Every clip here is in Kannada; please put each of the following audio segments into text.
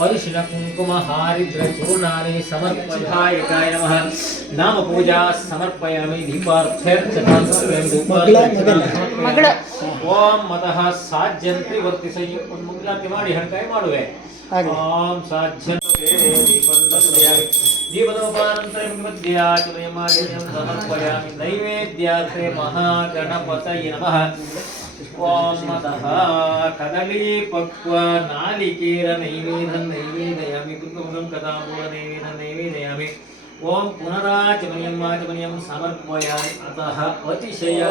अरिशिन कुंकुम हारिद्रचो नारे समर्पयाय गाय नमः नाम पूजा समर्पयामि दीपार्थर्चनां स्वयं धूपार्थर्चनां ओम मतः साज्यंत्रि वर्ति संयुक्त मंगला तिवारी हंकाय ಮಾಡುವೆ ओम साज्यंत्रे दीपं दस्यामि दीपदोपानन्तरं मध्याचुर्यमादिनं समर्पयामि नैवेद्यार्थे महागणपतये नमः వామతః కదలీ పక్వ నాలికేర నైవేదం నైవేదయామి కుంకుమం కదాంబూల నైవేదం నైవేదయామి ఓం పునరాచమయం ఆచమయం సమర్పయామి అతః అతిశయ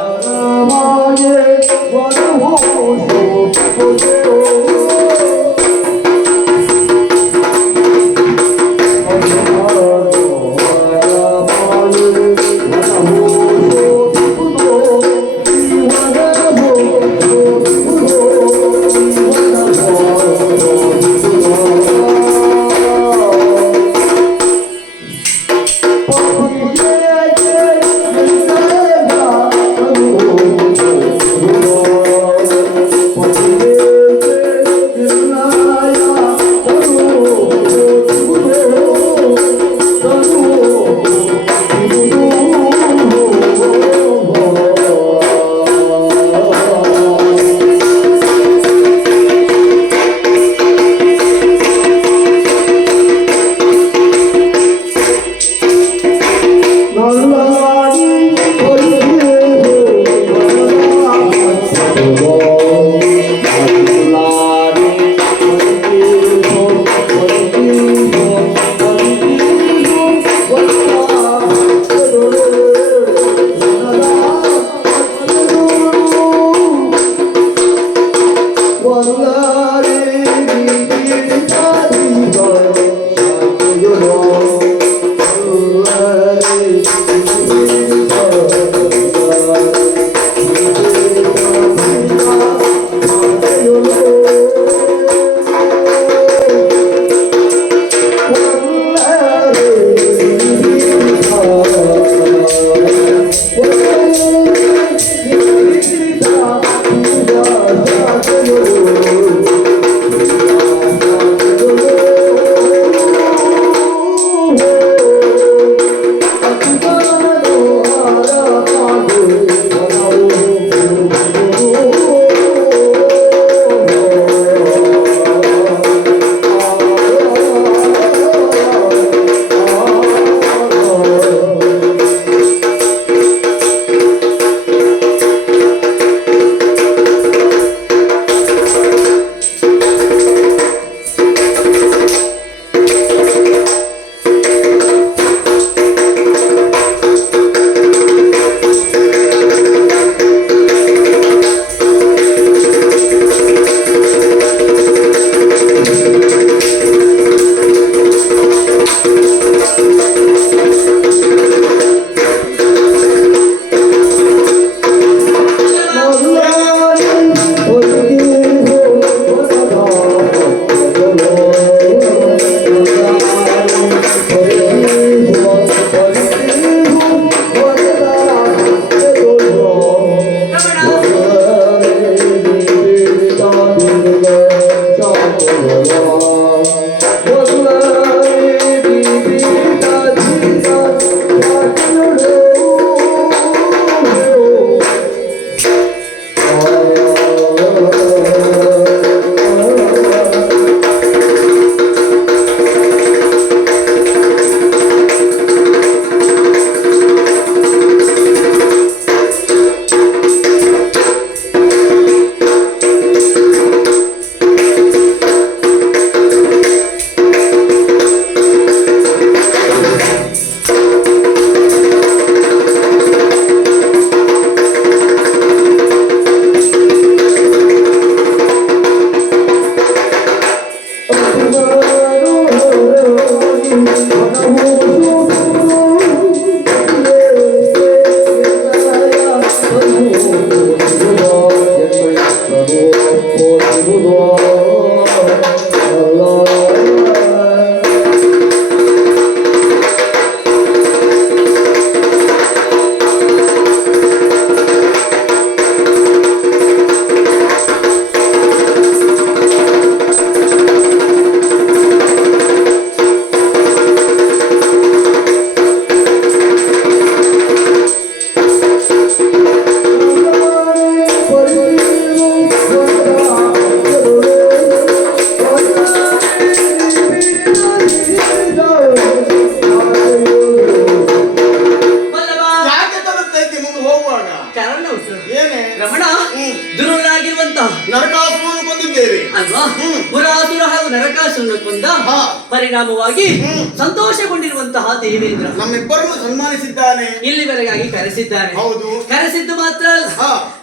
ನಮ್ಮಿಬ್ಬರನ್ನು ಸನ್ಮಾನಿಸಿದ್ದಾನೆ. ಇಲ್ಲಿವರೆಗಾಗಿ ಕರೆಸಿದ್ದಾನೆ. ಹೌದು. ಕರೆಸಿದ್ದು ಮಾತ್ರ ಅಲ್ಲ.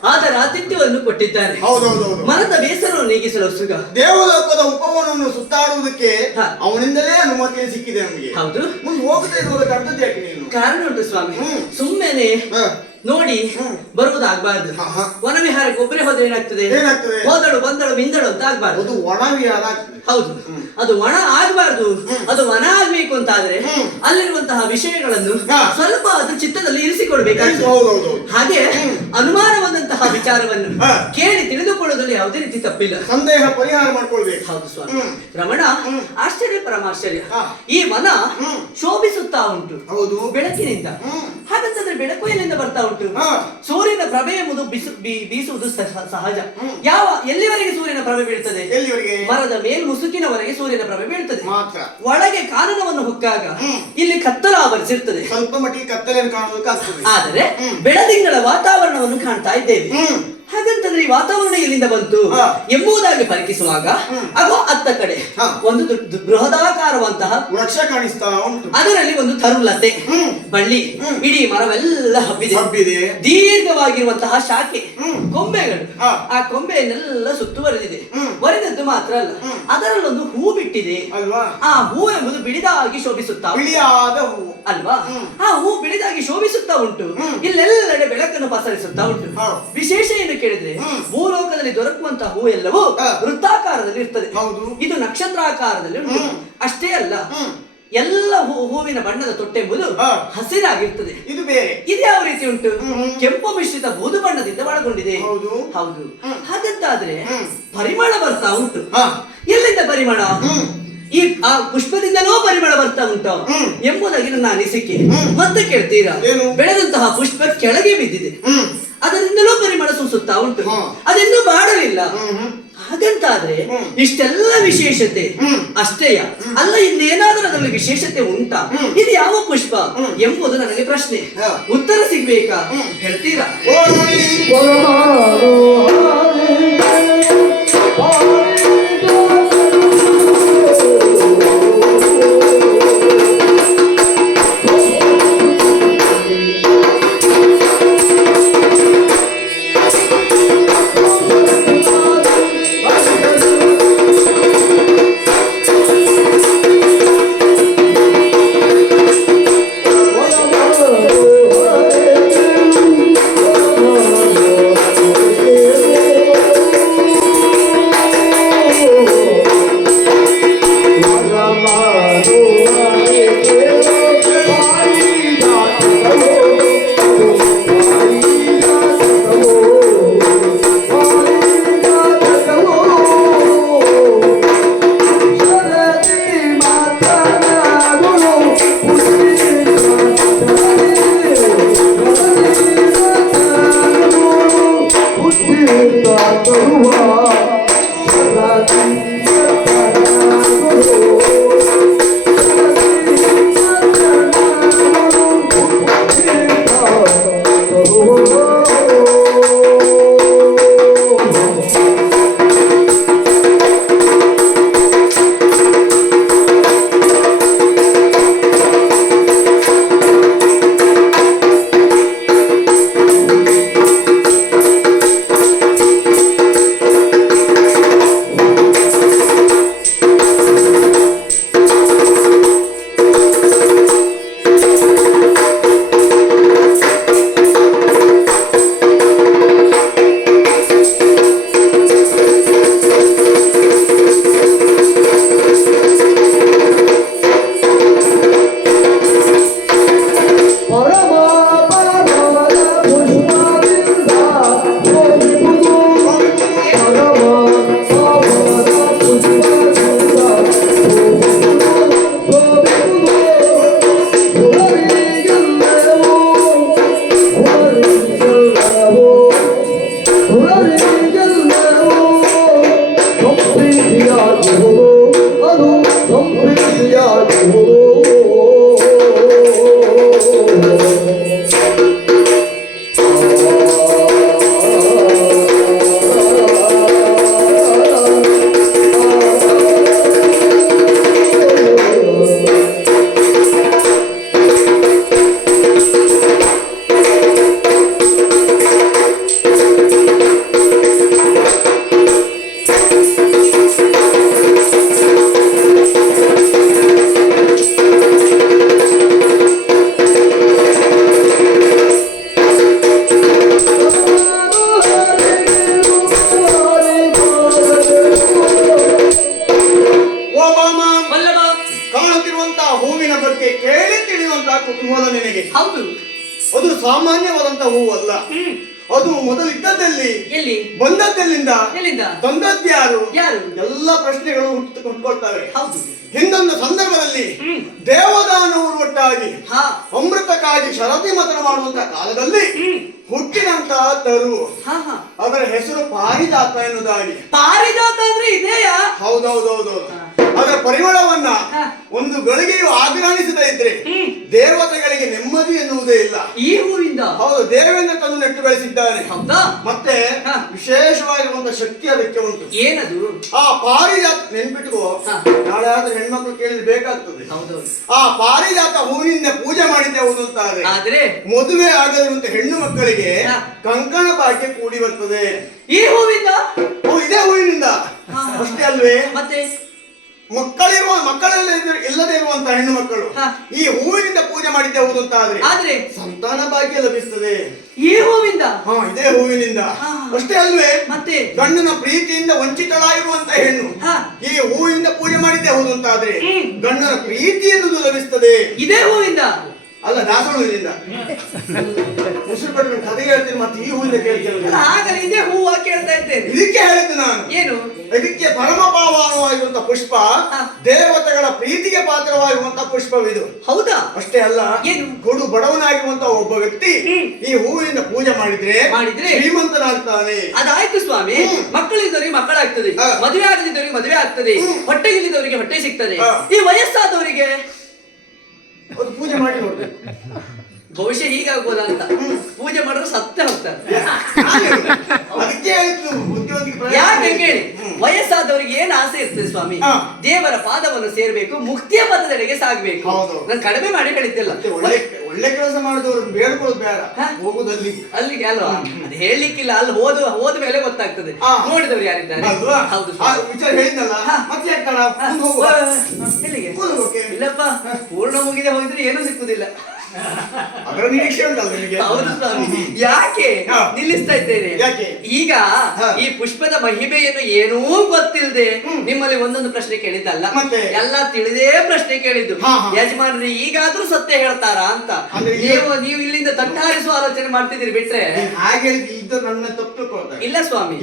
ಆದರ ಆತಿಥ್ಯವನ್ನು ಕೊಟ್ಟಿದ್ದಾನೆ. ಹೌದೌದು ಮರದ ಬೇಸರವನ್ನು ನೀಗಿಸಲು ಸುಗ. ದೇವಲೋಕದ ಉಪವನವನ್ನು ಸುತ್ತಾಡುವುದಕ್ಕೆ ಅವನಿಂದಲೇ ಅನುಮತಿ ಸಿಕ್ಕಿದೆ ನಮಗೆ. ಹೌದು. ಮುಂದೆ ಹೋಗದೆ ಇರುವಾಗ ತಡೆದದ್ದು ಯಾಕೆ ನೀನು? ಕಾರಣ ಉಂಟು ಸ್ವಾಮಿ. ಸುಮ್ಮನೆ. ನೋಡಿ ಹ್ಮ್. ಬರುವುದಾಗಬಾರ್ದು. ವನವಿಹಾರಕ್ಕೆ ಒಬ್ಬರೇ ಹೋದ್ರೆ ಏನಾಗ್ತದೆ? ಏನಾಗ್ತದೆ? ಹೋದಳು ಬಂದಳು ಮಿಂದಳು ಅಂತ ಆಗ್ಬಾರ್ದು. ಅದು ಒಣ ವಿಹಾರ ಹೌದು. ಅದು ಒಣ ಆಗ್ಬಾರ್ದು. ಅದು ವನ ಆಗ್ಬೇಕು ಅಂತ ಆದ್ರೆ ಅಲ್ಲಿರುವಂತಹ ವಿಷಯಗಳನ್ನು ಸ್ವಲ್ಪ ಅದ್ರ ಚಿತ್ತದಲ್ಲಿ ಇರಿಸಿಕೊಳ್ಬೇಕಾಗ್ತದೆ. ಹೌದೌದು ಹಾಗೆ ಅನುಮಾನವಾದಂತಹ ವಿಚಾರವನ್ನು ಕೇಳಿ ತಿಳಿದುಕೊಳ್ಳುವುದರಲ್ಲಿ ಯಾವುದೇ ರೀತಿ ತಪ್ಪಿಲ್ಲ. ಸಂದೇಹ ಪರಿಹಾರ ಮಾಡ್ಕೊಳ್ಬೇಕು. ಹೌದು ಸ್ವಾಮಿ. ರಮಣ ಆಶ್ಚರ್ಯ ಪರಮಾಶ್ಚರ್ಯ. ಈ ವನ ಶೋಭಿಸುತ್ತಾ ಉಂಟು. ಹೌದು. ಬೆಳಕಿನಿಂದ. ಹಾಗಂತಂದ್ರೆ ಬೆಳಕು ಎಲ್ಲಿಂದ ಬರ್ತಾ ಉಂಟು. ಸೂರ್ಯನ ಪ್ರಭೆ ಎಂಬುದು ಬಿಸು ಬೀಸುವುದು ಸಹಜ. ಯಾವ ಎಲ್ಲಿವರೆಗೆ ಸೂರ್ಯನ ಪ್ರಭೆ ಬೀಳ್ತದೆ? ಎಲ್ಲಿವರೆಗೆ? ಮರದ ಮೇಲ್ ಮುಸುಕಿನವರೆಗೆ ಸೂರ್ಯನ ಪ್ರಭೆ ಬೀಳ್ತದೆ. ಮಾತ್ರ. ಒಳಗೆ ಕಾನನವನ್ನು ಹೊಕ್ಕಾಗ. ಇಲ್ಲಿ ಕತ್ತಲು ಆವರಿಸಿರ್ತದೆ. ಸ್ವಲ್ಪ ಮಟ್ಟಿಗೆ ಕತ್ತಲೆಯನ್ನು ಕಾಣುವುದಕ್ಕೆ ಆದರೆ ಬೆಳದಿಂಗಳ ವಾತಾವರಣವನ್ನು ಕಾಣ್ತಾ ಇದ್ದೇವೆ. ಹಾಗಂತಂದ್ರೆ ಈ ವಾತಾವರಣ ಎಲ್ಲಿಂದ ಬಂತು. ಎಂಬುದಾಗಿ ಪರಿಕಿಸುವಾಗ ಅಗೋ ಅತ್ತ ಕಡೆ. ಒಂದು ಬೃಹದಾಕಾರವಂತಹ ವೃಕ್ಷ ಕಾಣಿಸ್ತಾ ಉಂಟು. ಅದರಲ್ಲಿ ಒಂದು ತರುಲತೆ ಬಳ್ಳಿ. ಇಡೀ ಮರವೆಲ್ಲ ಹಬ್ಬಿದೆ. ಹಬ್ಬಿದೆ. ದೀರ್ಘವಾಗಿರುವಂತಹ ಶಾಖೆ. ಕೊಂಬೆಗಳು. ಆ ಕೊಂಬೆಯನ್ನೆಲ್ಲ ಸುತ್ತುವರೆದಿದೆ. ಒರೆದದ್ದು ಮಾತ್ರ ಅಲ್ಲ. ಅದರಲ್ಲೊಂದು ಹೂ ಬಿಟ್ಟಿದೆ. ಅಲ್ವಾ? ಆ ಹೂ ಎಂಬುದು ಬಿಡಿದಾಗಿ ಶೋಭಿಸುತ್ತಾ. ಬಿಳಿಯಾದ ಹೂ. ಅಲ್ವಾ? ಆ ಹೂ ಬಿಡಿದಾಗಿ ಶೋಭಿಸುತ್ತಾ ಉಂಟು. ಇಲ್ಲೆಲ್ಲೆಡೆ ಬೆಳಕನ್ನು ಪಸರಿಸುತ್ತಾ ಉಂಟು. ವಿಶೇಷ ಏನು ಕೇಳಿದ್ರೆ ಭೂಲೋಕದಲ್ಲಿ ದೊರಕುವಂತಹ ಹೂ ಎಲ್ಲವೂ ವೃತ್ತಾಕಾರದಲ್ಲಿ ಇರ್ತದೆ. ಹೌದು. ಇದು ನಕ್ಷತ್ರಾಕಾರದಲ್ಲಿ ಅಷ್ಟೇ ಅಲ್ಲ ಎಲ್ಲ ಹೂ ಹೂವಿನ ಬಣ್ಣದ ತೊಟ್ಟೆ ಎಂಬುದು ಹಸಿರಾಗಿರ್ತದೆ. ಇದು ಬೇರೆ. ಇದು ಯಾವ ರೀತಿ ಉಂಟು? ಕೆಂಪು ಮಿಶ್ರಿತ ಬೂದು ಬಣ್ಣದಿಂದ ಒಳಗೊಂಡಿದೆ. ಹೌದು. ಹೌದು. ಹಾಗಂತಾದ್ರೆ ಪರಿಮಳ ಬರ್ತಾ ಉಂಟು. ಎಲ್ಲಿಂದ ಪರಿಮಳ? ಈ ಆ ಪುಷ್ಪದಿಂದಲೂ ಪರಿಮಳ ಬರ್ತಾ ಉಂಟು. ಎಂಬುದಾಗಿ ನನ್ನ ಅನಿಸಿಕೆ. ಮತ್ತೆ ಕೇಳ್ತೀರಾ? ಬೆಳೆದಂತಹ ಪುಷ್ಪ ಕೆಳಗೆ ಬಿದ್ದಿದೆ. ಅದರಿಂದಲೂ ಪರಿಮಳ ಸೂಸುತ್ತಾ ಉಂಟು ಅದೆಲ್ಲೂ ಮಾಡಲಿಲ್ಲ ಬಾಡಲಿಲ್ಲ. ಹಾಗಂತಾದ್ರೆ ಇಷ್ಟೆಲ್ಲ ವಿಶೇಷತೆ ಹ್ಮ್. ಅಷ್ಟೇಯ ಅಲ್ಲ ಇನ್ನೇನಾದ್ರೂ ಅದರಲ್ಲಿ ವಿಶೇಷತೆ ಉಂಟಾ ಇದು ಯಾವ ಪುಷ್ಪ ಹ್ಮ್. ಎಂಬುದು ನನಗೆ ಪ್ರಶ್ನೆ ಉತ್ತರ ಸಿಗ್ಬೇಕಾ ಹೇಳ್ತೀರಾ ಓ ಅವರ ಹಾ ಅದರ ಹೆಸರು ಪಾರಿಜಾತ ಎನ್ನುವುದಾಗಿ. ಪಾರಿಜಾತ ಅಂದ್ರೆ ಇದೆಯಾ? ಹೌದೌದೌದು ಅದರ ಪರಿಮಳವನ್ನ ಒಂದು ಗಳಿಗೆಯು ಆಗ್ರಹಿಸದ ಇದ್ರೆ ದೇವತೆಗಳಿಗೆ ನೆಮ್ಮದಿ ಎನ್ನುವುದೇ ಇಲ್ಲ. ಈ ಹೂವಿಂದ ಹೌದು ದೇವೇಂದ್ರ ತಂದು ನೆಟ್ಟು ಬೆಳೆಸಿದ್ದಾನೆ. ಹೌದಾ? ಮತ್ತೆ ವಿಶೇಷವಾಗಿರುವಂತಹ ಶಕ್ತಿ ಅದಕ್ಕೆ ಉಂಟು. ಏನದು? ಆ ಪಾರಿಜಾತ ನೆನ್ಪಿಟ್ಕೋ. ಹ. ನಾಳೆ ಆದ್ರೆ ಹೆಣ್ಮಕ್ಳು ಕೇಳಿದ್ರೆ ಬೇಕಾಗ್ತದೆ. ಆ ಪಾರಿಜಾತ ಹೂವಿನಿಂದ ಪೂಜೆ ಮಾಡಿದ್ದೆ ಅಂತಾರೆ. ಆದ್ರೆ? ಮದುವೆ ಆಗದಿರುವಂತ ಹೆಣ್ಣು ಮಕ್ಕಳಿಗೆ ಕಂಕಣ ಭಾಗ್ಯ ಕೂಡಿ ಬರ್ತದೆ. ಈ ಹೂವಿಂದ? ಓ ಇದೇ ಹೂವಿನಿಂದ? ಅಷ್ಟೇ ಅಲ್ವೇ? ಮತ್ತೆ? ಮಕ್ಕಳಿರುವ ಮಕ್ಕಳಲ್ಲಿ ಇಲ್ಲದೆ ಇರುವಂತ ಹೆಣ್ಣು ಮಕ್ಕಳು. ಈ ಹೂವಿನಿಂದ ಪೂಜೆ ಮಾಡಿದ್ದೆ ಹೌದು ಅಂತ ಆದ್ರೆ ಆದ್ರೆ ಸಂತಾನ ಭಾಗ್ಯ ಲಭಿಸ್ತದೆ ಈ ಹೂವಿಂದ ಹಾ ಇದೇ ಹೂವಿನಿಂದ. ಅಷ್ಟೇ ಅಲ್ವೇ ಮತ್ತೆ ಗಂಡನ ಪ್ರೀತಿಯಿಂದ ವಂಚಿತಳಾಗಿರುವಂತ ಹೆಣ್ಣು. ಈ ಹೂವಿಂದ ಪೂಜೆ ಮಾಡಿದ್ದೆ ಹೌದು ಅಂತ ಆದ್ರೆ. ಗಂಡನ ಪ್ರೀತಿ ಎನ್ನುವುದು ಲಭಿಸ್ತದೆ ಇದೇ ಹೂವಿಂದ ಅಲ್ಲ ದಾಸವಾಳದಿಂದ ಉಸಿರು ಪಟ್ಟು ಕಥೆ ಹೇಳ್ತೀನಿ ಮತ್ತೆ ಈ ಹೂವಿಂದ ಕೇಳ್ತೀನಿ. ಆಗಲೇ ಇದೇ ಹೂವ ಕೇಳ್ತಾ ಇದ್ದೇನೆ ಇದಕ್ಕೆ ಹೇಳಿದ್ದು ನಾನು. ಏನು? ಇದಕ್ಕೆ ಪರಮ ಪಾವನವಾಗಿರುವಂತ ಪುಷ್ಪ ದೇವತೆಗಳ ಪ್ರೀತಿಗೆ ಪಾತ್ರವಾಗಿರುವಂತ ಪುಷ್ಪವಿದು. ಹೌದಾ? ಅಷ್ಟೇ ಅಲ್ಲ ಏನು? ಕೊಡು ಬಡವನಾಗಿರುವಂತ ಒಬ್ಬ ವ್ಯಕ್ತಿ ಈ ಹೂವಿನಿಂದ ಪೂಜೆ ಮಾಡಿದ್ರೆ ಮಾಡಿದ್ರೆ? ಶ್ರೀಮಂತನಾಗ್ತಾನೆ. ಅದಾಯ್ತು ಸ್ವಾಮಿ. ಮಕ್ಕಳಿದ್ದವರಿಗೆ ಮಕ್ಕಳಾಗ್ತದೆ. ಮದುವೆ ಆಗದಿದ್ದವರಿಗೆ ಮದುವೆ ಆಗ್ತದೆ. ಹೊಟ್ಟೆ ಹೊಟ್ಟೆಗಿಲ್ಲದವರಿಗೆ ಹೊಟ್ಟೆ ಸಿಗ್ತದೆ. ಈ ವಯಸ್ಸಾದವರಿಗೆ ಅದು ಪೂಜೆ ಮಾಡಿ ನೋಡ್ಬೇಕು ಭವಿಷ್ಯ ಹೀಗಾಗ್ಬೋದ ಅಂತ ಪೂಜೆ ಮಾಡಿದ್ರೆ ಸತ್ಯ ಹೋಗ್ತಾರೆ ಹಾಗೆ. ಅದಕ್ಕೆ ಬುದ್ಧಿವಂತಿಕೆ ಯಾಕೆ ಹ್ಮ್. ವಯಸ್ಸಾದವರಿಗೆ ಏನ್ ಆಸೆ ಇರ್ತದೆ ಸ್ವಾಮಿ? ದೇವರ ಪಾದವನ್ನು ಸೇರ್ಬೇಕು ಮುಕ್ತಿಯ ಪದದೆಡೆಗೆ ಸಾಗ್ಬೇಕು. ನಾನು ಕಡಿಮೆ ಮಾಡಿ ಕಳಿತಿಲ್ಲ ಒಳ್ಳೆ ಕೆಲಸ ಮಾಡಿದವರು ಬೇಡ್ಕೊಳ್ಳೋದು ಬೇಡ. ಹೋಗುದು ಹೋಗುದಲ್ಲಿ ಅಲ್ಲಿಗೆ ಅಲ್ವಾ? ಅದು ಹೇಳಲಿಕ್ಕಿಲ್ಲ. ಅಲ್ಲಿ ಹೋದ ಹೋದ ಮೇಲೆ ಗೊತ್ತಾಗ್ತದೆ. ನೋಡಿದವರು ಯಾರಿದ್ದಾರೆ? ಹೌದು. ವಿಚಾರ ಹೇಳಿದ್ನಲ್ಲ? ಮತ್ತೆ. ಇಲ್ಲಪ್ಪ. ಪೂರ್ಣ ಮುಗಿದೆ ಹೋಗಿದ್ರೆ ಏನೂ ಸಿಕ್ಕುದಿಲ್ಲ. ಅದರ ನಿರೀಕ್ಷೆ ಉಂಟಲ್ಲ ನಿಮಗೆ? ಹೌದು ಸ್ವಾಮಿ. ಯಾಕೆ? ನಿಲ್ಲಿಸ್ತಾ ಇದ್ದೇನೆ. ಯಾಕೆ? ಈಗ ಈ ಪುಷ್ಪದ ಮಹಿಮೆಯನ್ನು ಏನೂ ಗೊತ್ತಿಲ್ಲದೆ ನಿಮ್ಮಲ್ಲಿ ಒಂದೊಂದು ಪ್ರಶ್ನೆ ಕೇಳಿದ್ದಲ್ಲ. ಮತ್ತೆ? ಎಲ್ಲ ತಿಳಿದೇ ಪ್ರಶ್ನೆ ಕೇಳಿದ್ದು. ಯಜಮಾನ್ರಿ ಈಗಾದ್ರೂ ಸತ್ಯ ಹೇಳ್ತಾರಾ ಅಂತ. ನೀವು ನೀವು ಇಲ್ಲಿಂದ ತಟ್ಟಾರಿಸುವ ಆಲೋಚನೆ ಮಾಡ್ತಿದ್ದೀರಿ ಬಿಟ್ರೆ? ಹಾಗೆ ಇದ್ದು ನನ್ನ ತಪ್ಪು ಇಲ್ಲ ಸ್ವಾಮಿ.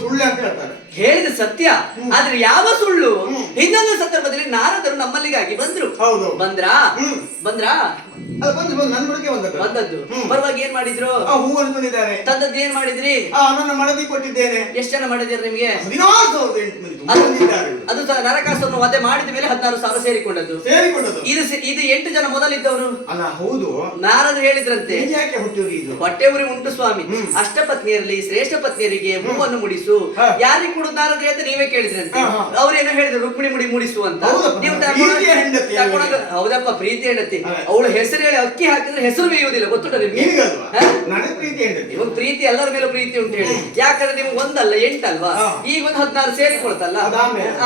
ಸುಳ್ಳು ಅಂತ ಹೇಳ್ತಾರೆ. ಹೇಳಿದ ಸತ್ಯ. ಆದ್ರೆ ಯಾವ ಸುಳ್ಳು. ಇನ್ನೊಂದು ಸಂದರ್ಭದಲ್ಲಿ ನಾರದರು ನಮ್ಮಲ್ಲಿಗಾಗಿ ಬಂದ್ರು. ಬಂದ್ರಾ? ಬಂದ್ರಾ? ಅದು ಬಂದು ಬಂದು ನನ್ನ ಬಳಿಗೆ ಬಂದದ್ದು. ಬಂದದ್ದು. ಬರುವಾಗ ಏನ್ ಮಾಡಿದ್ರು? ಆ ಹೂವನ್ನು ತಂದಿದ್ದಾರೆ. ತಂದದ್ದು ಏನ್ ಮಾಡಿದ್ರಿ? ಆ ನನ್ನ ಮಡದಿ ಕೊಟ್ಟಿದ್ದೇನೆ. ಎಷ್ಟು ಜನ ಮಾಡಿದಿರಿ ನಿಮಗೆ? ಹದಿನಾರು ಸಾವಿರದ ಎಂಟು ಮಂದಿ ಅದು ಬಂದಿದ್ದಾರೆ. ಅದು ಸಹ ನರಕಾಸುರನ್ನು ವಧೆ ಮಾಡಿದ ಮೇಲೆ ಹದಿನಾರು ಸಾವಿರ ಸೇರಿಕೊಂಡದ್ದು. ಸೇರಿಕೊಂಡದ್ದು. ಇದು ಸಿ- ಇದು ಎಂಟು ಜನ ಮೊದಲಿದ್ದವರು? ಅಲ್ಲ ಹೌದು. ನಾರದು ಹೇಳಿದ್ರಂತೆ. ಯಾಕೆ ಹುಟ್ಟಿರಿ ಇದು? ಹೊಟ್ಟೆ ಉರಿ ಉಂಟು ಸ್ವಾಮಿ. ಹ್ಮ್. ಅಷ್ಟಪತ್ನಿಯರಲ್ಲಿ ಶ್ರೇಷ್ಠ ಪತ್ನಿಯರಿಗೆ ಹೂವನ್ನು ಮುಡಿಸು. ಹಾ. ಯಾರಿಗೆ ಕೊಡುದು ನಾರದ್ರು ಅಂತ ನೀವೇ ಕೇಳಿದ್ರಂತೆ. ಹಾ, ಹಾ. ಅವ್ರೇನೋ ಹೇಳಿದ್ರು ರುಕ್ಮಿಣಿ ಮುಡಿ ಮುಡಿಸು ಅಂತ. ಹೌದಪ್ಪ, ನೀವು ತಗೊಂಡು- ಪ್ರೀತಿಯ ಹೆಂಡತಿ ತಗೊಂಡು- ಹೌದಪ್ಪ ಪ್ರೀತಿ ಹೆಂಡತಿ. ಅದೇ. ಅವಳು ಹೆಸರು ಹೇಳಿ ಅಕ್ಕಿ ಹಾಕಿದ್ರೆ ಹೆಸರು ಬೇಯುವುದಿಲ್ಲ ಗೊತ್ತುಂಟ ನಿಮ್ಗೆ? ನಿನಗಲ್ವಾ? ಹಾ? ನನಗೆ ಪ್ರೀತಿ ಹೆಂಡತಿ ನಿಮಗ್. ಪ್ರೀತಿ ಎಲ್ಲರ ಮೇಲೆ ಪ್ರೀತಿ ಉಂಟು ಹೇಳಿ. ಯಾಕಂದ್ರೆ ನಿಮ್ಗೆ ಒಂದಲ್ಲ ಎಂಟಲ್ವಾ. ಈಗ ಒಂದು ಹದಿನಾರು ಸೇರಿಕೊಳ್ತಲ್ಲ?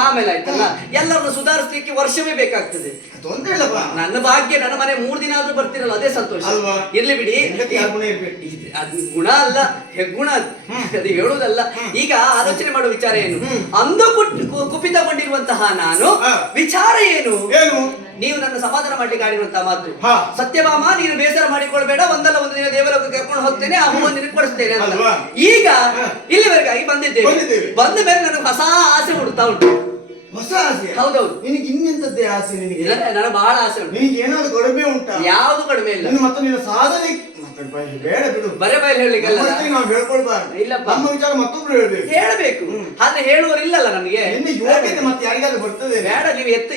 ಆಮೇಲೆ ಆಯ್ತಲ್ಲ? ಎಲ್ಲರನ್ನು ಸುಧಾರಿಸ್ಲಿಕ್ಕೆ ವರ್ಷವೇ ಬೇಕಾಗ್ತದೆ. ನನ್ನ ಭಾಗ್ಯ ನನ್ನ ಮನೆ ಮೂರು ದಿನ ಆದ್ರೂ ಬರ್ತಿರಲ್ಲ ಅದೇ ಸಂತೋಷ? ಇರ್ಲಿ ಬಿಡಿ. ಅದು ಗುಣ ಅಲ್ಲ ಹೆಗ್ಗುಣ ಅದು. ಅದು ಹೇಳುವುದಲ್ಲ. ಈಗ ಆಲೋಚನೆ ಮಾಡುವ ವಿಚಾರ ಏನು? ಅಂದು ಕುಪಿತಗೊಂಡಿರುವಂತಹ ನಾನು ವಿಚಾರ ಏನು? ಏನು? ನೀವು ನನ್ನ ಸಮಾಧಾನ ಮಾಡ್ಲಿಕ್ಕೆ ಆಡಿರುವಂತಹ ಮಾತು. ಸತ್ಯಭಾಮ ನೀನು ಬೇಸರ ಮಾಡಿಕೊಳ್ಬೇಡ ಒಂದಲ್ಲ ಒಂದು ದಿನ ದೇವಲೋಕ ಕರ್ಕೊಂಡು ಹೋಗ್ತೇನೆ ಆ ಹೂವನ್ನು ನಿನಗೆ ಕೊಡಿಸ್ತೇನೆ ಅಂತ? ಈಗ. ಇಲ್ಲಿವರೆಗಾಗಿ ಬಂದಿದ್ದೇವೆ. ಬಂದ ಮೇಲೆ ನನಗೆ ಹೊಸ ಆಸೆ ಹುಡುಕ್ತಾ ಉಂಟು ಹೊಸ ಆಸೆ ಹೌದೌದು. ನಿನಗೆ ಇನ್ನೆಂತದ್ದೇ ಆಸೆ ನಿನಗೆ ಇಲ್ಲ, ನನಗೆ ಬಹಳ ಆಸೆ ಉಂಟು ನಿನಗೆ ಏನಾದ್ರು ಕಡಿಮೆ ಉಂಟಾ ಯಾವುದು ಕಡಿಮೆ ಇಲ್ಲ ಮತ್ತೆ ನಿನ್ನ ಸಾಧನೆ ಬೇಡ ಬಿಡು. ಬರೇ ಬಯಲು ಹೇಳಲಿಕ್ಕಲ್ಲ ನಮ್ಮಷ್ಟೇ ನಾವು ಹೇಳ್ಕೊಳ್ಬಾರ್ದು. ಇಲ್ಲಪ್ಪ. ನಮ್ಮ ವಿಚಾರ ಮತ್ತೊಬ್ರು ಹೇಳ್ಬೇಕು. ಹೇಳಬೇಕು. ಆದ್ರೆ ಹೇಳುವರಿಲ್ಲ ನಮಗೆ? ನಿನ್ನ ಯೋಗ್ಯತೆ ಮತ್ತೆ ಯಾರಿಗಾದ್ರೂ ಬರ್ತದೆ ಬೇಡ ನೀವು ಎತ್ತ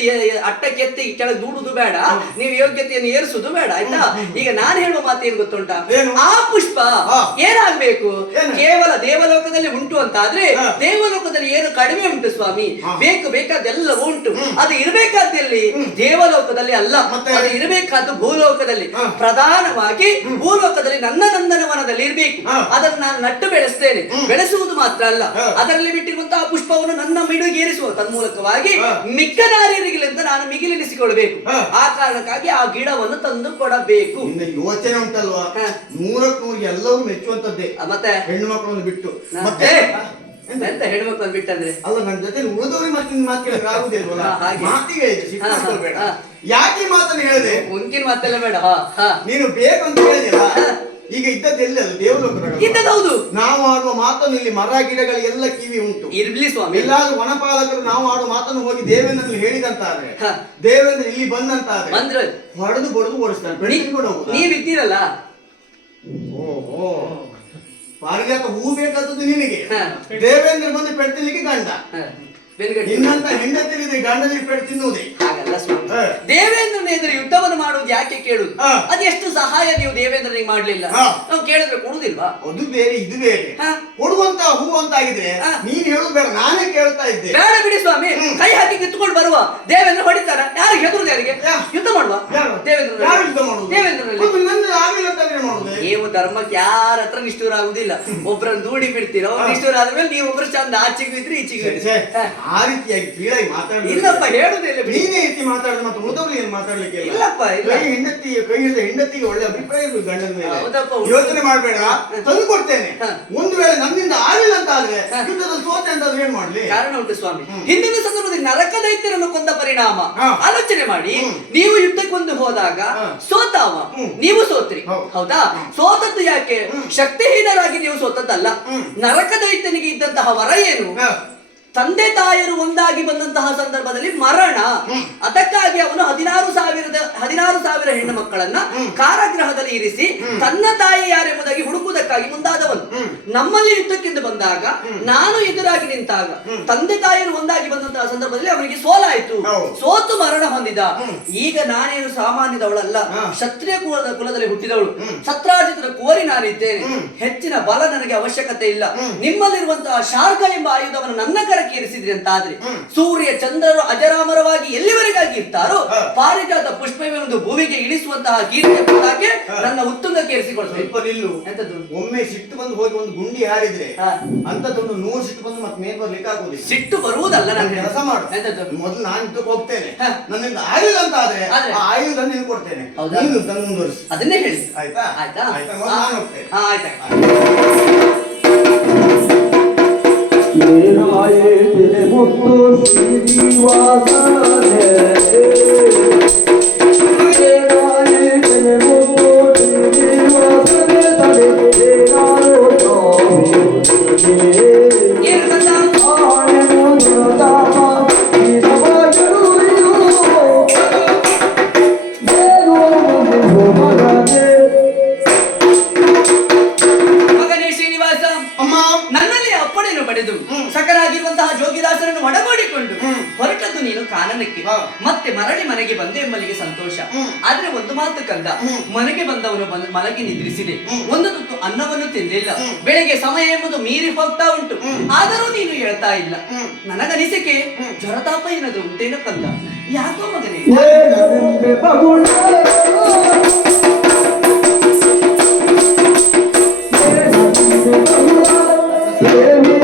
ಅಟ್ಟಕ್ಕೆ ಎತ್ತಿ ಕೆಳಗೆ ದೂಡುದು ಬೇಡ. ನೀವು ಯೋಗ್ಯತೆಯನ್ನು ಏರಿಸುದು ಬೇಡ ಆಯ್ತಾ? ಈಗ ನಾನು ಹೇಳುವ ಮಾತು ಏನ್ ಗೊತ್ತುಂಟ? ಆ ಪುಷ್ಪ ಏನಾಗ್ಬೇಕು? ಕೇವಲ ದೇವಲೋಕದಲ್ಲಿ ಉಂಟು ಅಂತ ಆದ್ರೆ ದೇವಲೋಕದಲ್ಲಿ ಏನು ಕಡಿಮೆ ಉಂಟು ಸ್ವಾಮಿ. ಬೇಕು ಬೇಕಾದೆಲ್ಲ ಉಂಟು. ಅದು ಇರಬೇಕಾದಲ್ಲಿ ದೇವಲೋಕದಲ್ಲಿ ಅಲ್ಲ? ಅದು ಇರಬೇಕಾದ್ದು ಭೂಲೋಕದಲ್ಲಿ. ಪ್ರಧಾನವಾಗಿ ಪ್ರಧಾನವಾಗಿ ಭೂಲೋಕದಲ್ಲಿ ನನ್ನ ನಂದನವನದಲ್ಲಿ ಇರಬೇಕು. ಅದನ್ನು ನಾನು ನಟ್ಟು ಬೆಳೆಸ್ತೇನೆ. ಬೆಳೆಸುವುದು ಮಾತ್ರ ಅಲ್ಲ. ಅದರಲ್ಲಿ ಬಿಟ್ಟಿರುವಂತಹ ಪುಷ್ಪವನ್ನು ನನ್ನ ಮಿಡುಗೇರಿಸುವ ತನ್ಮೂಲಕವಾಗಿ. ಮಿಕ್ಕ ನಾರಿಯರಿಗಿಂತ ನಾನು ಮಿಗಿಲೆನಿಸಿಕೊಳ್ಬೇಕು ಆ ಕಾರಣಕ್ಕಾಗಿ ಆ ಗಿಡವನ್ನು ತಂದು ಕೊಡಬೇಕು. ಯೋಚನೆ ಉಂಟಲ್ವಾ? ನೂರಕ್ಕೂ ನೂರಕ್ಕೆ ನೂರು ಎಲ್ಲವೂ ಮೆಚ್ಚುವಂತದ್ದೇ ಮತ್ತೆ? ಹೆಣ್ಣು ಮಕ್ಕಳನ್ನು ಬಿಟ್ಟು ಮತ್ತೆ? ಎಂತ? ಹೆಣ್ಮಕ್ಳನ್ನ ಬಿಟ್ಟಂದ್ರೆ? ಅಲ್ಲ ನನ್ನ ಜೊತೆ ಉಳಿದವ್ರಿಗೆ ಮತ್ತೆ ಮಾತು ಕೇಳಿದ್ರೆ ಆಗುದಿಲ್ವಲ್ಲ. ಮಾತಿಗೆ. ಯಾಕೆ ಮಾತನ್ನು ಹೇಳಿದೆ? ಉಂಕಿನ ಮಾತೆಲ್ಲ ಬೇಡ. ನೀನು ಬೇಕಂತ ಹೇಳಿದಿಲ್ಲ ಈಗ ಇದ್ದದ್ದು ಎಲ್ಲಿ ಅದು? ದೇವಲೋಕದ ಇದ್ದದ್ದು ನಾವು ಆಡುವ ಮಾತನ್ನು ಇಲ್ಲಿ ಮರ ಗಿಡಗಳಿಗೆಲ್ಲ ಕಿವಿ ಉಂಟು. ಇರ್ಲಿ ಸ್ವಾಮಿ. ಎಲ್ಲಾದ್ರೂ ವನಪಾಲಕರು ನಾವು ಆಡುವ ಮಾತನ್ನು ಹೋಗಿ ದೇವೇಂದ್ರ ಹೇಳಿದಂತಾದ್ರೆ. ದೇವೇಂದ್ರ ಇಲ್ಲಿ ಬಂದಂತಾದ್ರೆ ಅಂದ್ರೆ ಹೊಡೆದು ಬಡದು ಓಡಿಸ್ತಾನೆ ನೀವು ಇದ್ದೀರಲ್ಲ. ಓಹೋ. ಪಾರಿಜಾತ ಹೂ ಬೇಕಾದದ್ದು ನಿನಗೆ. ದೇವೇಂದ್ರ ಬಂದು ಪೆಡ್ತಿಲಿಕ್ಕೆ ಗಂಡ. ಹ, ಹೆಂಡತಿ ಇದೆ ಹೆಂಡತಿಲಿದೆ ಗಂಡನಿಗೆ ಪೆಟ್ಟು ತಿನ್ನುವುದೇ? ಹಾಗಲ್ಲ ಸ್ವಾಮಿ. ಹ. ದೇವೇಂದ್ರನ ಎದುರು ಯುದ್ಧವನ್ನು ಮಾಡುವುದು ಯಾಕೆ ಕೇಳುದು ಹ. ಅದೆಷ್ಟು ಸಹಾಯ ನೀವು ದೇವೇಂದ್ರನಿಗೆ ಮಾಡ್ಲಿಲ್ಲ? ಹ. ನಾವು ಕೇಳಿದ್ರೆ ಕೊಡುದಿಲ್ವಾ ಅದು ಬೇರೆ ಇದು ಬೇರೆ. ಹಾ. ಕೊಡುವಂತ ಹೂ ಅಂತಾಗಿದ್ರೆ ಹ. ನೀನ್ ಹೇಳುದು ಬೇಡ ನಾನೇ ಕೇಳ್ತಾ ಇದ್ದೆ. ಬೇಡ ಬಿಡಿ ಸ್ವಾಮಿ. ಹ್ಮ್. ಕೈ ಹಾಕಿ ಕಿತ್ಕೊಂಡು ಬರುವ ದೇವೇಂದ್ರ ಹೊಡಿತಾರ ಯಾರಿಗೆ? ಹೆದರುದು ಯಾರಿಗೆ? ಯಾ. ಯುದ್ಧ ಮಾಡುವ? ಯಾರು? ದೇವೇಂದ್ರ ಯಾರು ಯುದ್ಧ ಮಾಡುದು ದೇವೇಂದ್ರನಲ್ಲಿ ಒಂದು ನಂದು ಆಗ್ಲಿಲ್ಲ ಅಂತಂದ್ರೆ ಮಾಡುದು ನೀವು ಧರ್ಮಕ್ಕೆ ಯಾರ ಹತ್ರ ನಿಷ್ಠೂರ ಆಗುದಿಲ್ಲ ಒಬ್ಬರನ್ನು ದೂಡಿ ಬಿಡ್ತೀರ ಅವ್ರು. ನಿಷ್ಠೂರ ಆದ್ಮೇಲೆ ನೀವು ಒಬ್ರು ಚಂದ ಆಚೆಗೆ ಇದ್ರೆ ಈಚೆಗೆ ಆ ರೀತಿಯಾಗಿ ಕೀಳಾಗಿ ಮಾತಾಡ ಇಲ್ಲಪ್ಪ ಹೇಳುದಿಲ್ಲ ಬಿಡಿ ನೀನೇ ರೀತಿ ಮಾತಾಡಿದ್ರೆ ಮತ್ತೆ ಉಳಿದವ್ರು ಏನು ಮಾತಾಡ್ಲಿಕ್ಕೆ ಇಲ್ಲಪ್ಪ, ಇಲ್ಲ. ಕೈ ಹೆಂಡತಿ ಕೈ ಹಿಡಿದ ಹೆಂಡತಿಗೆ ಒಳ್ಳೆ ಅಭಿಪ್ರಾಯ ಇರ್ಬೇಕು ಗಂಡನ ಮೇಲೆ ಹೌದಪ್ಪ, ಉಂಟು. ಯೋಚನೆ ಮಾಡಬೇಡ ತಂದು ಕೊಡ್ತೇನೆ. ಒಂದು ವೇಳೆ ನನ್ನಿಂದ ಆಗಿಲ್ಲ ಅಂತ ಆದ್ರೆ ಯುದ್ಧದ ಯುದ್ಧದಲ್ಲಿ ಸೋತೆ ಅಂತ ಆದ್ರೆ ಏನ್ ಮಾಡ್ಲಿ ಕಾರಣ ಉಂಟು ಸ್ವಾಮಿ. ಹಿಂದಿನ ಸಂದರ್ಭದಲ್ಲಿ ನರಕ ದೈತ್ಯರನ್ನು ಕೊಂದ ಪರಿಣಾಮ ಹಾ. ಆಲೋಚನೆ ಮಾಡಿ ಹ್ಮ್. ನೀವು ಯುದ್ಧಕ್ಕೊಂದು ಹೋದಾಗ ಹಾ. ಸೋತಾವ ಹ್ಮ್. ನೀವು ಸೋತ್ರಿ ಹೌದು. ಹೌದಾ ಸೋತದ್ದು ಯಾಕೆ. ಶಕ್ತಿಹೀನರಾಗಿ ನೀವು ಸೋತದ್ದಲ್ಲ. ನರಕ ದೈತ್ಯನಿಗೆ ಇದ್ದಂತಹ ವರ ಏನು? ತಂದೆ ತಾಯರು ಒಂದಾಗಿ ಬಂದಂತಹ ಸಂದರ್ಭದಲ್ಲಿ ಮರಣ. ಅದಕ್ಕಾಗಿ ಅವನು ಹದಿನಾರು ಸಾವಿರದ ಹದಿನಾರು ಸಾವಿರ ಹೆಣ್ಣು ಮಕ್ಕಳನ್ನ. ಕಾರಾಗೃಹದಲ್ಲಿ ಇರಿಸಿ ತನ್ನ ತಾಯಿ ಹುಡುಕುವುದಕ್ಕಾಗಿ ಮುಂದಾದವನು. ನಮ್ಮಲ್ಲಿ ಯುದ್ಧಕ್ಕೆಂದು ಬಂದಾಗ ನಾನು ಎದುರಾಗಿ ನಿಂತಾಗ ತಂದೆ ತಾಯಿಯನ್ನು ಒಂದಾಗಿ ಬಂದಂತಹ ಸಂದರ್ಭದಲ್ಲಿ ಅವನಿಗೆ ಸೋಲಾಯಿತು ಸೋತು ಮರಣ ಹೊಂದಿದ. ಈಗ ನಾನೇನು ಸಾಮಾನ್ಯದವಳಲ್ಲ. ಕ್ಷತ್ರಿಯ ಕುಲದ ಕುಲದಲ್ಲಿ ಹುಟ್ಟಿದವಳು. ಸತ್ರಾಜಿತರ ಕೋರಿ ನಾನಿದ್ದೇನೆ. ಹೆಚ್ಚಿನ ಬಲ ನನಗೆ ಅವಶ್ಯಕತೆ ಇಲ್ಲ. ನಿಮ್ಮಲ್ಲಿರುವಂತಹ ಶಾರ್ಗ ಎಂಬ ಆಯುಧವನ್ನು ನನ್ನ ಕರಕ್ಕೆ ಇರಿಸಿದ್ರಿ ಅಂತಾದ್ರೆ. ಸೂರ್ಯ ಚಂದ್ರರು ಅಜರಾಮರವಾಗಿ ಎಲ್ಲಿವರೆಗಾಗಿ ಇರ್ತಾರೋ. ಪಾರಿಜಾತ ಪುಷ್ಪವೆಂದು ಭೂಮಿಗೆ ಇಳಿಸುವಂತಹ ಕೀರ್ತಿ ನನ್ನ ಉತ್ತುಂಗಕ್ಕೆ ಇರಿಸಿಕೊಳ್ತೇನೆ. ಎಂತದ್ದು ಒಮ್ಮೆ ಸಿಟ್ಟು ಬಂದು ಹೋಗಿ ಒಂದು ಗುಂಡಿ ಹಾರಿದ್ರೆ ಅಂತ ಅಂತದೊಂದು ನೂರು ಸಿಟ್ಟು ಬಂದು ಮತ್ತೆ ಮೇಲ್ ಬರ್ಲಿಕ್ಕೆ ಆಗುದಿಲ್ಲ ಸಿಟ್ಟು ಬರುವುದಲ್ಲ ನಾನು ಕೆಲಸ ಮಾಡು. ಮೊದಲು ನಾನು ಇದ್ದಕ್ಕೆ ಹೋಗ್ತೇನೆ. ನನ್ನಿಂದ ಆಗಿಲ್ಲ ಅಂತ ಆದ್ರೆ ಆದ್ರೆ? ಆ ಆಯುಧ ನೀನು ಕೊಡ್ತೇನೆ? ನೀನು ತಂದು ಮುಂದುವರಿಸು. ಅದನ್ನೇ ಹೇಳಿ. ಆಯ್ತಾ? ಆಯ್ತಾ? ಆಯ್ತಾ? ಮೊದಲು ನಾನು ಹೋಗ್ತೇನೆ. ಹಾ ಆಯ್ತಾ. ಮುತ್ತು ಹೋಗ್ತಾ ಉಂಟು ಹ್ಮ್. ಆದರೂ ನೀನು ಹೇಳ್ತಾ ಇಲ್ಲ ಹ್ಮ್. ನನಗನಿಸಿಕೆ. ಜ್ವರತಾಪ ಏನಾದ್ರು ಉಂಟೇನೋ ಕಂದ ಯಾಕೋ ಮಗನೇ ಏನಂತೆ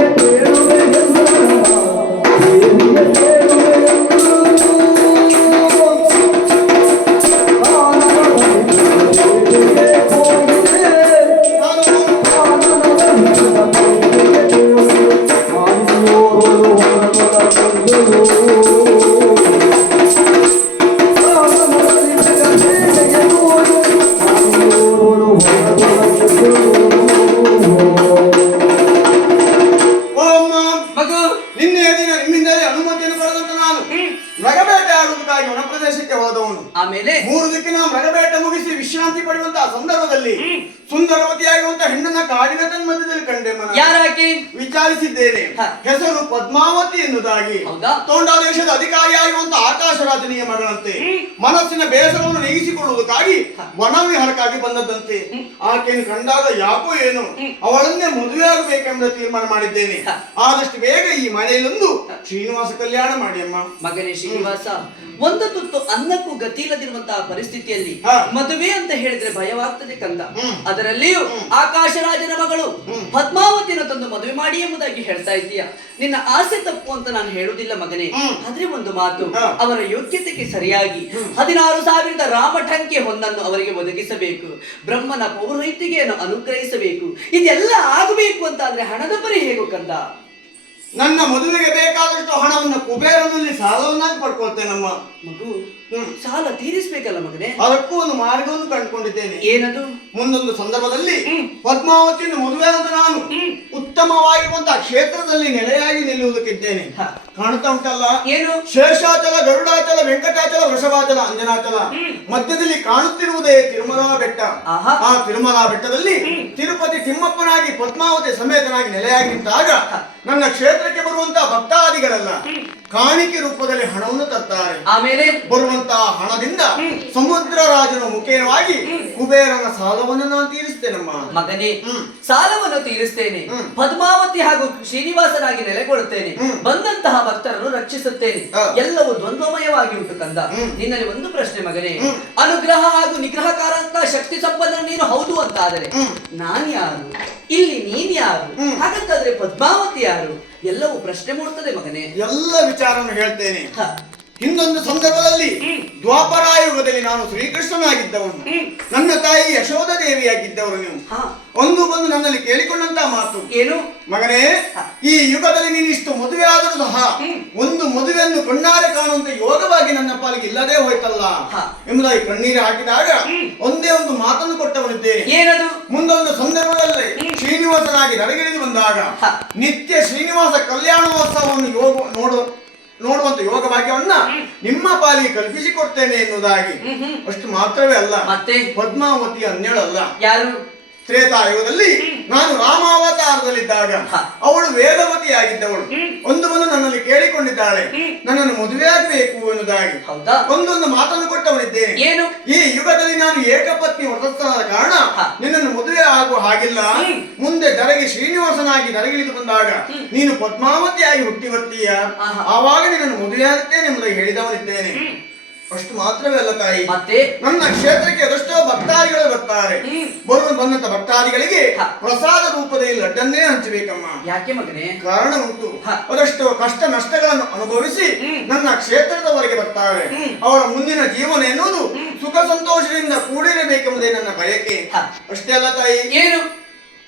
ಮಗು ನಿನ್ನೆ ದಿನ ನಿಮ್ಮಿಂದಲೇ ಅನುಮತಿಯನ್ನು ಪಡೆದಂತ ನಾನು ಮೃಗಬೇಟೆ ಆಡುವುದಕ್ಕಾಗಿ ವನ ಪ್ರದೇಶಕ್ಕೆ ಹೋದವನು. ಆಮೇಲೆ ಮೂರು ದಿಕ್ಕಿನ ಮೃಗಬೇಟೆ ಮುಗಿಸಿ ವಿಶ್ರಾಂತಿ ಪಡೆಯುವಂತಹ ಸಂದರ್ಭದಲ್ಲಿ ಸುಂದರವತಿಯಾಗಿರುವಂತಹ ಹೆಣ್ಣನ್ನ ಕಾಡಿನ ತನ್ಮಧ್ಯದಲ್ಲಿ ಕಂಡೆ ಯಾರಾಕಿ? ವಿಚಾರಿಸಿದ್ದೇನೆ. ಹೆಸರು ಪದ್ಮಾವತಿ ಎನ್ನುವುದಾಗಿ. ಹೌದಾ? ಅಧಿಕಾರಿಯಾಗಿರುವಂತಹ ಆಕಾಶ ರಾಜನೀಯ ಮಗಳಂತೆ. ಮನಸ್ಸಿನ ಬೇಸರವನ್ನು ನೀಗಿಸಿಕೊಳ್ಳುವುದಕ್ಕಾಗಿ ವನವಿಹಾರಕ್ಕಾಗಿ ಬಂದದ್ದಂತೆ. ಆಕೆಯನ್ನು ಕಂಡಾಗ ಯಾಕೋ ಏನು ಅವಳನ್ನೇ ಮದುವೆ ಆಗಬೇಕೆಂಬ ತೀರ್ಮಾನ ಮಾಡಿದ್ದೇನೆ. ಆದಷ್ಟು ಬೇಗ ಈ ಮನೆಯಲ್ಲೊಂದು ಶ್ರೀನಿವಾಸ ಕಲ್ಯಾಣ ಮಾಡಿ ಅಮ್ಮ. ಮಗನೇ ಶ್ರೀನಿವಾಸ ಒಂದು ತುತ್ತು ಅನ್ನಕ್ಕೂ ಗತಿ ಇಲ್ಲದಿರುವಂತಹ ಪರಿಸ್ಥಿತಿಯಲ್ಲಿ. ಮದುವೆ ಅಂತ ಹೇಳಿದ್ರೆ ಭಯವಾಗ್ತದೆ ಕಂದ. ಅದರಲ್ಲಿಯೂ ಆಕಾಶರಾಜನ ಮಗಳು ಪದ್ಮಾವತಿನ ತಂದು ಮದುವೆ ಮಾಡಿ ಎಂಬುದಾಗಿ ಹೇಳ್ತಾ ಇದೀಯ ನಿನ್ನ ಆಸೆ ತಪ್ಪು ಅಂತ ನಾನು ಹೇಳುವುದಿಲ್ಲ ಮಗನೇ. ಆದ್ರೆ ಒಂದು ಮಾತು ಅವರ ಯೋಗ್ಯತೆಗೆ ಸರಿಯಾಗಿ ಹದಿನಾರು ಸಾವಿರದ ರಾಮಠಂಕೆ ಹೊಂದನ್ನು ಅವರಿಗೆ ಒದಗಿಸಬೇಕು. ಬ್ರಹ್ಮನ ಪೌರೋಹಿತಿಗೆಯನ್ನು ಅನುಗ್ರಹಿಸಬೇಕು. ಇದೆಲ್ಲ ಆಗಬೇಕು ಅಂತ ಅಂದ್ರೆ ಹಣದ ಪರಿ ಹೇಗೋ ಕಂದ? ನನ್ನ ಮದುವೆಗೆ ಬೇಕಾದಷ್ಟು ಹಣವನ್ನು ಕುಬೇರನಲ್ಲಿ ಸಾಲವನ್ನಾಗಿ ಪಡ್ಕೊಳ್ತೇನಮ್ಮ ಮಗು ಹ್ಮ್. ಸಾಲ ತೀರಿಸಬೇಕಲ್ಲ ಮಗನೇ? ಅದಕ್ಕೂ ಒಂದು ಮಾರ್ಗವನ್ನು ಕಂಡುಕೊಂಡಿದ್ದೇನೆ. ಏನದು? ಮುಂದೊಂದು ಸಂದರ್ಭದಲ್ಲಿ ಪದ್ಮಾವತಿಯನ್ನು ಮದುವೆಯಾದ ನಾನು ಉತ್ತಮವಾಗಿರುವಂತಹ ಕ್ಷೇತ್ರದಲ್ಲಿ ನೆಲೆಯಾಗಿ ನಿಲ್ಲುವುದಕ್ಕಿದ್ದೇನೆ. ಕಾಣ್ತಾ ಉಂಟಲ್ಲ? ಏನು? ಶೇಷಾಚಲ ಗರುಡಾಚಲ ವೆಂಕಟಾಚಲ ವೃಷಭಾಚಲ ಅಂಜನಾಚಲ. ಮಧ್ಯದಲ್ಲಿ ಕಾಣುತ್ತಿರುವುದೇ ತಿರುಮಲ ಬೆಟ್ಟ. ಆ ತಿರುಮಲಾ ಬೆಟ್ಟದಲ್ಲಿ ತಿರುಪತಿ ತಿಮ್ಮಪ್ಪನಾಗಿ ಪದ್ಮಾವತಿ ಸಮೇತನಾಗಿ ನೆಲೆಯಾಗಿ ನಿಂತಾಗ ನನ್ನ ಕ್ಷೇತ್ರಕ್ಕೆ ಬರುವಂತಹ ಭಕ್ತಾದಿಗಳೆಲ್ಲ ಕಾಣಿಕೆ ರೂಪದಲ್ಲಿ ಹಣವನ್ನು ತರ್ತಾರೆ. ಆಮೇಲೆ? ಬರುವಂತಹ ಹಣದಿಂದ ಸಮುದ್ರ ರಾಜನ ಮುಖೇನವಾಗಿ ಕುಬೇರನ ಸಾಲವನ್ನು ನಾನು ತೀರಿಸ್ತೇನಮ್ಮ. ಮಗನೇ. ಸಾಲವನ್ನು ತೀರಿಸ್ತೇನೆ. ಪದ್ಮಾವತಿ ಹಾಗೂ ಶ್ರೀನಿವಾಸನಾಗಿ ನೆಲೆಗೊಳ್ಳುತ್ತೇನೆ. ಬಂದಂತಹ ಭಕ್ತರನ್ನು ರಕ್ಷಿಸುತ್ತೇನೆ. ಎಲ್ಲವೂ ದ್ವಂದ್ವಮಯವಾಗಿ ಉಂಟು ಕಂದ ನಿನ್ನಲ್ಲಿ ಒಂದು ಪ್ರಶ್ನೆ ಮಗನೇ. ಅನುಗ್ರಹ ಹಾಗೂ ನಿಗ್ರಹಕಾರ ಅಂತ ಶಕ್ತಿ ಸಂಪನ್ನ ನೀನು ಹೌದು ಅಂತಾದರೆ ಆದರೆ ನಾನು ಯಾರು? ಇಲ್ಲಿ ನೀನ್ ಯಾರು. ಹಾಗಂತಾದ್ರೆ ಪದ್ಮಾವತಿ ಯಾರು? ಎಲ್ಲವೂ ಪ್ರಶ್ನೆ ಮೂಡ್ತದೆ ಮಗನೇ. ಎಲ್ಲ ವಿಚಾರವನ್ನು ಹೇಳ್ತೇನೆ. ಹಿಂದೊಂದು ಸಂದರ್ಭದಲ್ಲಿ ದ್ವಾಪರಾಯುಗದಲ್ಲಿ ನಾನು ಶ್ರೀಕೃಷ್ಣನಾಗಿದ್ದವನು. ನನ್ನ ತಾಯಿ ಯಶೋಧ ದೇವಿಯಾಗಿದ್ದವರು ನೀವು. ಒಂದು ಬಂದು ನನ್ನಲ್ಲಿ ಕೇಳಿಕೊಂಡಂತ ಮಾತು. ಏನು? ಮಗನೇ ಈ ಯುಗದಲ್ಲಿ ನೀನು ಇಷ್ಟು ಮದುವೆ ಆದರೂ ಸಹ ಒಂದು ಮದುವೆಯನ್ನು ಕಣ್ಣಾರೆ ಕಾಣುವಂತ ಯೋಗವಾಗಿ ನನ್ನ ಪಾಲಿಗೆ ಇಲ್ಲದೆ ಹೋಯ್ತಲ್ಲ. ಎಂಬುದಾಗಿ ಕಣ್ಣೀರು ಹಾಕಿದಾಗ ಒಂದೇ ಒಂದು ಮಾತನ್ನು ಕೊಟ್ಟವನಿದ್ದೆ. ಏನದು? ಮುಂದೊಂದು ಸಂದರ್ಭದಲ್ಲಿ ಶ್ರೀನಿವಾಸನಾಗಿ ನಡಗಿಳಿದು ಬಂದಾಗ ನಿತ್ಯ ಶ್ರೀನಿವಾಸ ಕಲ್ಯಾಣೋತ್ಸವವನ್ನು ಯೋಗ ನೋಡು ನೋಡುವಂತ ಯೋಗ ಭಾಗ್ಯವನ್ನ ನಿಮ್ಮ ಪಾಲಿಗೆ ಕಲ್ಪಿಸಿಕೊಡ್ತೇನೆ ಎನ್ನುವುದಾಗಿ. ಅಷ್ಟು ಮಾತ್ರವೇ ಅಲ್ಲ. ಮತ್ತೆ? ಪದ್ಮಾವತಿ ಹನ್ನೆರಡಲ್ಲ ಯಾರು? ತ್ರೇತಾಯುಗದಲ್ಲಿ ನಾನು ರಾಮಾವತಾರದಲ್ಲಿದ್ದಾಗ ಅವಳು ವೇದವತಿಯಾಗಿದ್ದವಳು. ಒಂದು ಬಂದು ನನ್ನಲ್ಲಿ ಕೇಳಿಕೊಂಡಿದ್ದಾಳೆ. ನನ್ನನ್ನು ಮದುವೆ ಆಗಬೇಕು ಎನ್ನುವುದಾಗಿ. ಹೌದಾ? ಒಂದೊಂದು ಮಾತನ್ನು ಕೊಟ್ಟವನಿದ್ದೇನೆ. ಏನು? ಈ ಯುಗದಲ್ಲಿ ನಾನು ಏಕಪತ್ನಿ ವ್ರತಸ್ಥನಾದ ಕಾರಣ ನಿನ್ನನ್ನು ಮದುವೆ ಆಗುವ ಹಾಗಿಲ್ಲ. ಮುಂದೆ ದರಗೆ ಶ್ರೀನಿವಾಸನಾಗಿ ದರಗಿಳಿದು ಬಂದಾಗ ನೀನು ಪದ್ಮಾವತಿಯಾಗಿ ಹುಟ್ಟಿ ಬರ್ತೀಯ. ಆವಾಗ ನಿನ್ನನ್ನು ಮದುವೆ ಆಗುತ್ತೇನೆ ಎಂಬುದಾಗಿ ಹೇಳಿದವನಿದ್ದೇನೆ. ಅಷ್ಟು ಮಾತ್ರವೇ ಅಲ್ಲ ತಾಯಿ. ಮತ್ತೆ? ನನ್ನ ಕ್ಷೇತ್ರಕ್ಕೆ ಬಂದಂತ ಭಕ್ತಾದಿಗಳಿಗೆ ಪ್ರಸಾದ ರೂಪದಲ್ಲಿ ಲಡ್ಡನ್ನೇ ಹಂಚಬೇಕಮ್ಮ. ಯಾಕೆ ಮಗನೇ? ಕಾರಣ ಉಂಟು. ಆದಷ್ಟು ಅದೆಷ್ಟೋ ಕಷ್ಟ ನಷ್ಟಗಳನ್ನು ಅನುಭವಿಸಿ ನನ್ನ ಕ್ಷೇತ್ರದವರೆಗೆ ಬರ್ತಾರೆ. ಅವರ ಮುಂದಿನ ಜೀವನ ಎನ್ನುವುದು ಸುಖ ಸಂತೋಷದಿಂದ ಕೂಡಿರಬೇಕೆಂಬುದೇ ನನ್ನ ಬಯಕೆ. ಅಷ್ಟೇ ಅಲ್ಲ ತಾಯಿ. ಏನು?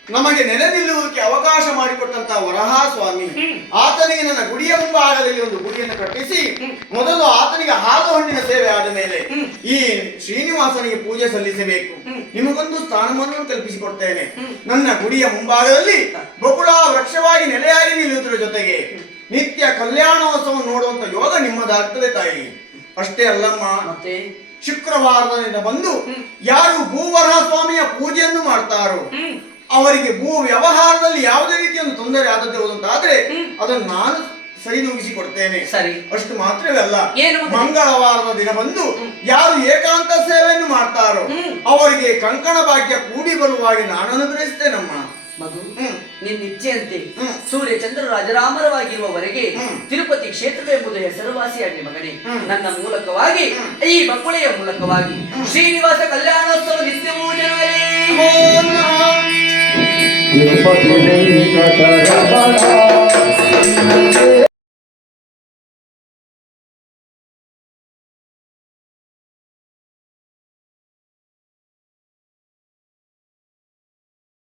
ನಮಗೆ ನೆಲೆ ನಿಲ್ಲುವುದಕ್ಕೆ ಅವಕಾಶ ಮಾಡಿಕೊಟ್ಟಂತ ವರಹ ಸ್ವಾಮಿ ಆತನಿಗೆ ನನ್ನ ಗುಡಿಯ ಮುಂಭಾಗದಲ್ಲಿ ಒಂದು ಗುಡಿಯನ್ನು ಕಟ್ಟಿಸಿ ಮೊದಲು ಆತನಿಗೆ ಹಾಲು ಹಣ್ಣಿನ ಸೇವೆ ಆದ ಮೇಲೆ ಈ ಶ್ರೀನಿವಾಸನಿಗೆ ಪೂಜೆ ಸಲ್ಲಿಸಬೇಕು. ನಿಮಗೊಂದು ಸ್ಥಾನಮಾನವನ್ನು ಕಲ್ಪಿಸಿಕೊಡ್ತೇನೆ. ನನ್ನ ಗುಡಿಯ ಮುಂಭಾಗದಲ್ಲಿ ಬಹುಳ ವೃಕ್ಷವಾಗಿ ನೆಲೆಯಾಗಿ ನಿಲ್ಲುವುದರ ಜೊತೆಗೆ ನಿತ್ಯ ಕಲ್ಯಾಣೋತ್ಸವ ನೋಡುವಂತ ಯೋಗ ನಿಮ್ಮದಾಗ್ತದೆ ತಾಯಿ. ಅಷ್ಟೇ ಅಲ್ಲಮ್ಮ ಮತ್ತೆ? ಶುಕ್ರವಾರದಿಂದ ಬಂದು ಯಾರು ಭೂವರಹ ಸ್ವಾಮಿಯ ಪೂಜೆಯನ್ನು ಮಾಡ್ತಾರೋ ಅವರಿಗೆ ಭೂ ವ್ಯವಹಾರದಲ್ಲಿ ಯಾವುದೇ ರೀತಿಯ ಒಂದು ತೊಂದರೆ ಆದದ್ದು ಹೋದಂತಾದ್ರೆ ಅದನ್ನು ನಾನು ಸರಿದೂಗಿಸಿಕೊಡ್ತೇನೆ ಸರಿ. ಅಷ್ಟು ಮಾತ್ರವಲ್ಲ ಏನು? ಮಂಗಳವಾರದ ದಿನ ಬಂದು ಯಾರು ಏಕಾಂತ ಸೇವೆಯನ್ನು ಮಾಡ್ತಾರೋ ಅವರಿಗೆ ಕಂಕಣ ಭಾಗ್ಯ ಕೂಡಿ ಬರುವಾಗಿ ನಾನು ಅನುಗ್ರಹಿಸ್ತೇನಮ್ಮ ಮಗು ಹ್ಮ್. ನಿನ್ನ ಇಚ್ಛೆಯಂತೆ. ಸೂರ್ಯ ಚಂದ್ರ ರಾಜರಾಮರವಾಗಿರುವವರೆಗೆ. ತಿರುಪತಿ ಕ್ಷೇತ್ರದ ಎಂಬುದು ಹೆಸರುವಾಸಿಯಾಗಿ ಮಗನೇ. ನನ್ನ ಮೂಲಕವಾಗಿ ಈ ಬಕ್ಕುಳೆಯ ಮೂಲಕವಾಗಿ ಶ್ರೀನಿವಾಸ ಕಲ್ಯಾಣೋತ್ಸವ ನಿತ್ಯವೂ ಜರುಗಲಿ पति नहीं कटरा